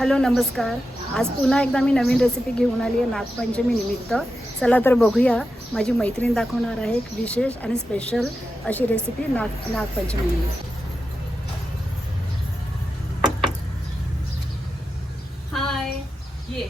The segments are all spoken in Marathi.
हॅलो नमस्कार. आज पुन्हा एकदा मी नवीन रेसिपी घेऊन आली आहे नागपंचमी निमित्त. चला तर बघूया. माझी मैत्रीण दाखवणार आहे एक विशेष आणि स्पेशल अशी रेसिपी नागपंचमी निमित्त. हाय ये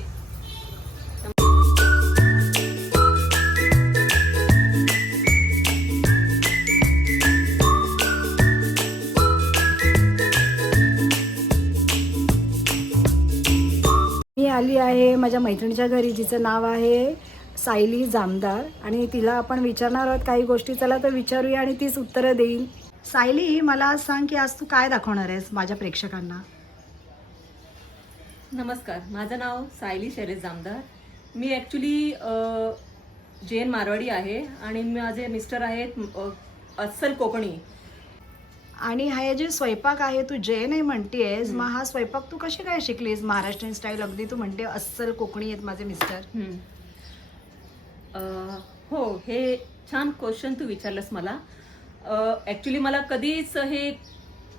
मी आली आहे माझ्या मैत्रिणीच्या घरी, जिचं नाव आहे सायली जामदार, आणि तिला आपण विचारणार आहोत काही गोष्टी. चला तर विचारूया आणि तीच उत्तरं देईल. सायली, मला आज सांग की आज तू काय दाखवणार आहेस माझ्या प्रेक्षकांना? नमस्कार, माझं नाव सायली शैलेश जामदार. मी ॲक्च्युली जैन मारवाडी आहे आणि माझे मिस्टर आहेत अस्सल कोकणी. आणि हा जे स्वयंपाक आहे, तू जैन आहे म्हणतेस, मग हा स्वयंपाक तू कशी काय शिकलीस? महाराष्ट्रीयन स्टाईल अगदी तू म्हणते अस्सल कोकणी आहेत माझे मिस्टर. हो, हे छान क्वेश्चन तू विचारलंस मला. ॲक्च्युली मला कधीच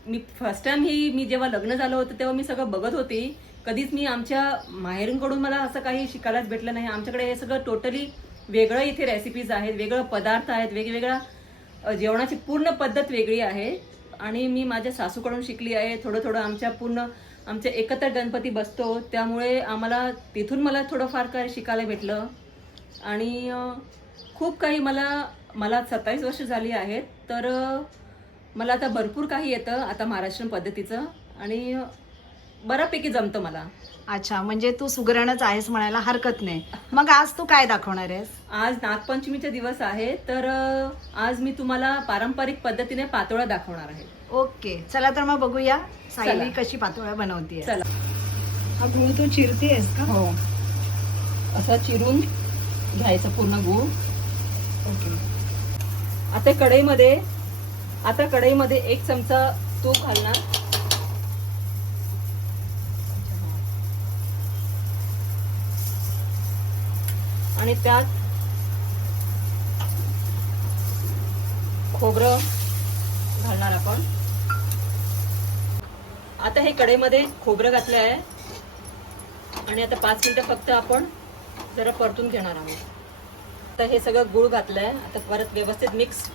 मी फर्स्ट टाइम मी जेव्हा लग्न झालं होतं तेव्हा मी सगळं बघत होती. कधीच मी आमच्या माहेरींकडून मला असं काही शिकायलाच भेटलं नाही. आमच्याकडे हे सगळं टोटली वेगळं इथे रेसिपीज आहेत, वेगळं पदार्थ आहेत, वेगवेगळ्या जेवणाची पूर्ण पद्धत वेगळी आहे. आणि मी माझ्या सासूकडून शिकली आहे. थोडं आमच्या एकत्र गणपती बसतो, त्यामुळे आम्हाला तिथून मला थोडंफार काय शिकायला भेटलं. आणि खूप काही मला 27 वर्ष झाली आहेत, तर मला आता भरपूर काही येतं आता महाराष्ट्रीयन पद्धतीचं, आणि बऱ्यापैकी जमतं मला. अच्छा, म्हणजे तू सुगरणच आहेस म्हणायला हरकत नाही. मग आज तू काय दाखवणार आहेस? आज नागपंचमीचा दिवस आहे, तर आज मी तुम्हाला पारंपरिक पद्धतीने पातोळा दाखवणार आहे. ओके, चला तर मग बघूया सायली चला. कशी पातोळ्या बनवतीये. चला. हा गूळ तू चिरतीयस का? हो, असं चिरून घ्यायचं पूर्ण गूळ. ओके. आता कढईमध्ये 1 चमचा तूप घालणार. आणि त्यात खोबरं घालणार आपण. आता हे कढईमध्ये खोबरं घातलं आहे आणि आता 5 मिनिटं फक्त आपण जरा परतून घेणार आहोत. तर हे सगळं गूळ घातलंय. आता परत व्यवस्थित मिक्स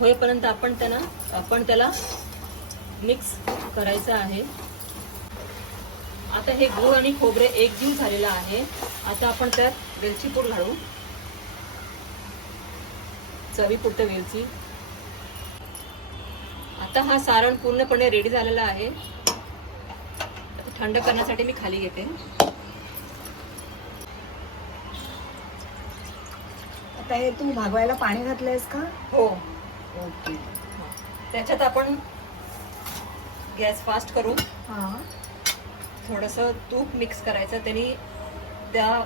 होईपर्यंत आपण त्याला मिक्स करायचं आहे. आता हे गूळ आणि खोबरे एकजीव झालेलं आहे. आता आपण त्यात वेलची पूड घालू, चवीपुरतं वेलची. आता हा सारण पूर्णपणे रेडी झालेला आहे. थंड करण्यासाठी मी खाली घेते. आता हे तू भागवायला पाणी घातलंयस का? हो. ओके. त्याच्यात आपण गॅस फास्ट करू. हा. थोडंसं तूप मिक्स करायचं, त्याने त्या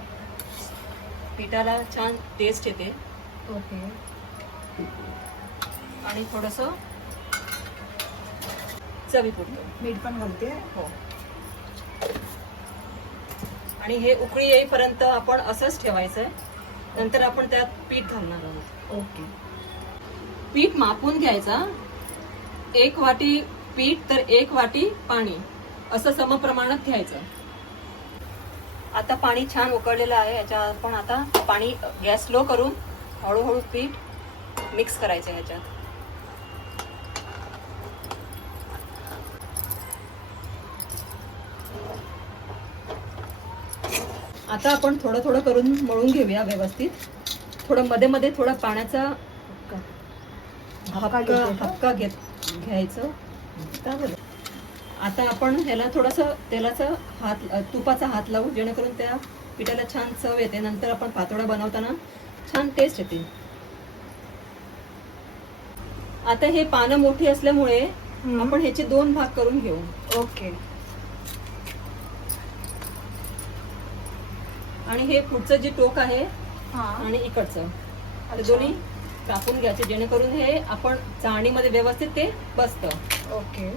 पिठाला छान टेस्ट येते. ओके. आणि थोडंसं चवीपुरतं मीठ पण घालते. हो. आणि हे उकळी येईपर्यंत आपण असंच ठेवायचंय. नंतर आपण त्यात पीठ घालणार आहोत. ओके. पीठ मापून घ्यायचा. 1 वाटी पीठ तर 1 वाटी पाणी, असं समप्रमाणात घ्यायचं. आता पाणी छान उकळलेलं आहे. याच्यात आपण आता पाणी गॅस स्लो करून हळूहळू पीठ मिक्स करायचं ह्याच्यात. आता आपण थोडं करून मळून घेऊया व्यवस्थित. थोडं मध्ये मध्ये थोडा पाण्याचा हक्का घ्यायचं. आता आपण ह्याला थोडंसं तुपाचा हात लावू, जेणेकरून त्या पिठाला छान चव येते. नंतर आपण पातोळा बनवताना छान टेस्ट येते. आता हे पानं मोठी असल्यामुळे आपण ह्याचे 2 भाग करून घेऊ. ओके. आणि हे पुढचं जे टोक आहे हा. आणि इकडचं, ते दोन्ही कापून घ्यायचे, जेणेकरून हे आपण चाळणीमध्ये व्यवस्थित ते बसतं. ओके.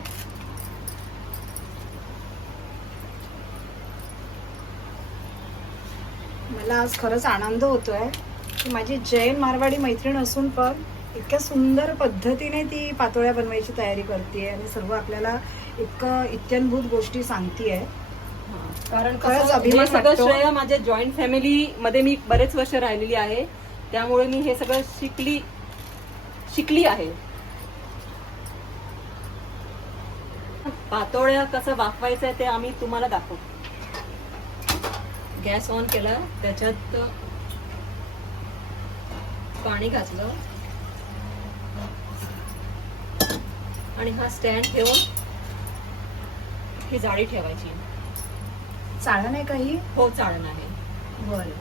मला आज खरंच आनंद होतोय की माझी जैन मारवाडी मैत्रीण असून पण इतक्या सुंदर पद्धतीने ती पातोळ्या बनवायची तयारी करते आणि सर्व आपल्याला इतकं इत्याभूत गोष्टी सांगते आहे. कारण खरंच कसं अभिमान हे सगळं वाटतो. श्रेय माझ्या जॉईंट फॅमिली मध्ये मी बरेच वर्ष राहिलेली आहे, त्यामुळे मी हे सगळं शिकली आहे. पातोळ्या कसं वाफवायचं आहे ते आम्ही तुम्हाला दाखवू. गॅस ऑन केला, त्याच्यात पाणी घातलं आणि हा स्टँड ठेवून ही जाळी ठेवायची. चाळण आहे काही? हो, चाळण आहे. बरं.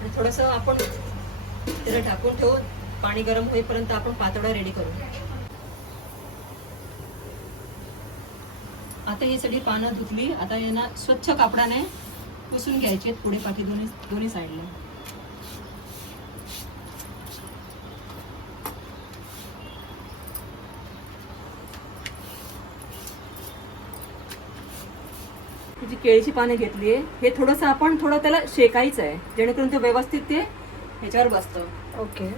आणि थोडस आपण त्याला ढाकून ठेवून पाणी गरम होईपर्यंत आपण पातोळ्या रेडी करू. आता ही सगळी पानं धुतली. आता यांना स्वच्छ कापडाने पुसून घ्यायचे पुढे पाठी दोन्ही साईडला. जी केळीची पाने घेतली आहे, हे थोडंसं आपण त्याला शेकायचं आहे, जेणेकरून ते व्यवस्थित ते ह्याच्यावर बसतं. ओके.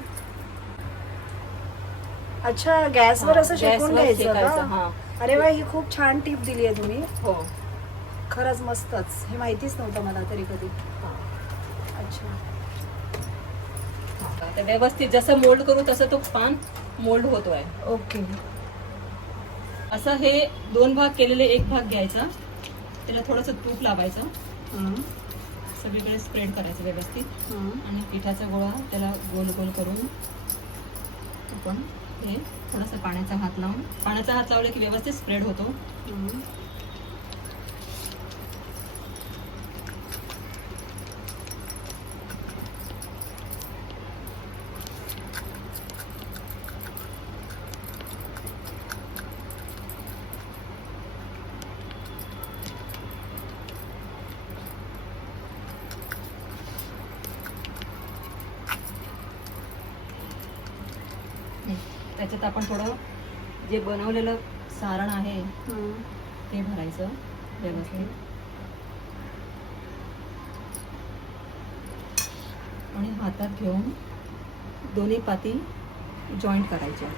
अच्छा, गॅसवर असं शेकून गॅसवर घ्यायचं शेकायचं, का? हा. अरे वा, ही खूप छान टीप दिली आहे तुम्ही. हो. खरंच मस्तच. हे माहितीच नव्हतं मला तरी कधी. अच्छा. ते व्यवस्थित जसं मोल्ड करू तसं तो पान मोल्ड होतोय. ओके. असं हे 2 भाग केलेले एक भाग घ्यायचा, त्याला थोडंसं तूप लावायचं, हम्म. सगळीकडे स्प्रेड करायचं व्यवस्थित. हम्म. आणि पिठाचा गोळा त्याला गोल गोल करून आपण हे थोडंसं पाण्याचा हात लावला की व्यवस्थित स्प्रेड होतो. हम्म. त्याच्यात आपण थोडं जे बनवलेलं सारण आहे हम्म. ते भरायचं व्यवस्थित. आणि हातात घेऊन दोन्ही पाती जॉईंट करायच्या.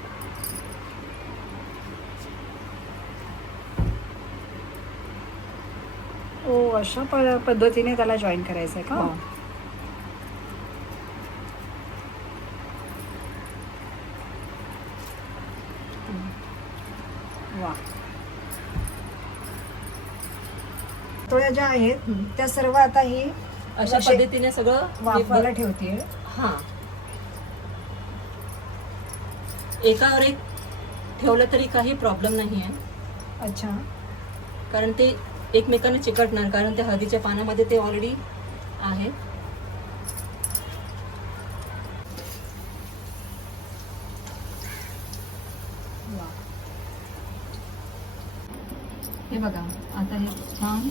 ओ, अशा पद्धतीने त्याला जॉईन करायचंय का? हो. वा. पोळ्या ज्या आहेत त्या सर्व आता ही अशा असे पद्धतीने सगळं वाफायला ठेवते. हा, एकावर एक ठेवलं तरी काही प्रॉब्लेम नाही आहे. अच्छा. कारण ते एकमेकांना चिकटणार, कारण त्या हळदीच्या पानामध्ये ते ऑलरेडी आहे. वा. हे बघा, आता हे छान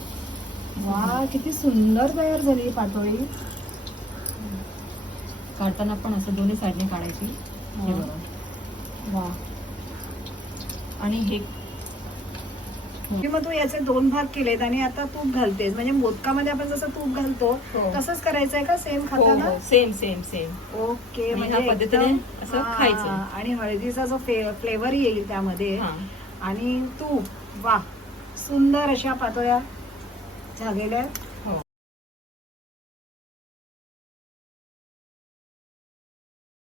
वा, किती सुंदर तयार झाली ही पातोळी. काढताना पण असं दोन्ही साईडने काढायची. हे हा. बघा. वा. आणि हे मग तू याचे 2 भाग केलेत आणि आता तूप घालतेस, म्हणजे मोदकामध्ये आपण जसं तूप घालतो हो. तसंच करायचंय का सेम हो खाताना? हो, सेम सेम सेम. ओके. आणि म्हणजे ह्या पद्धतीने एकदम- असं हा, खायचं. आणि हळदीचा जो फ्लेवर येईल त्यामध्ये हा. आणि तूप. वा, सुंदर अशा पातोळ्या झालेल्या आहेत.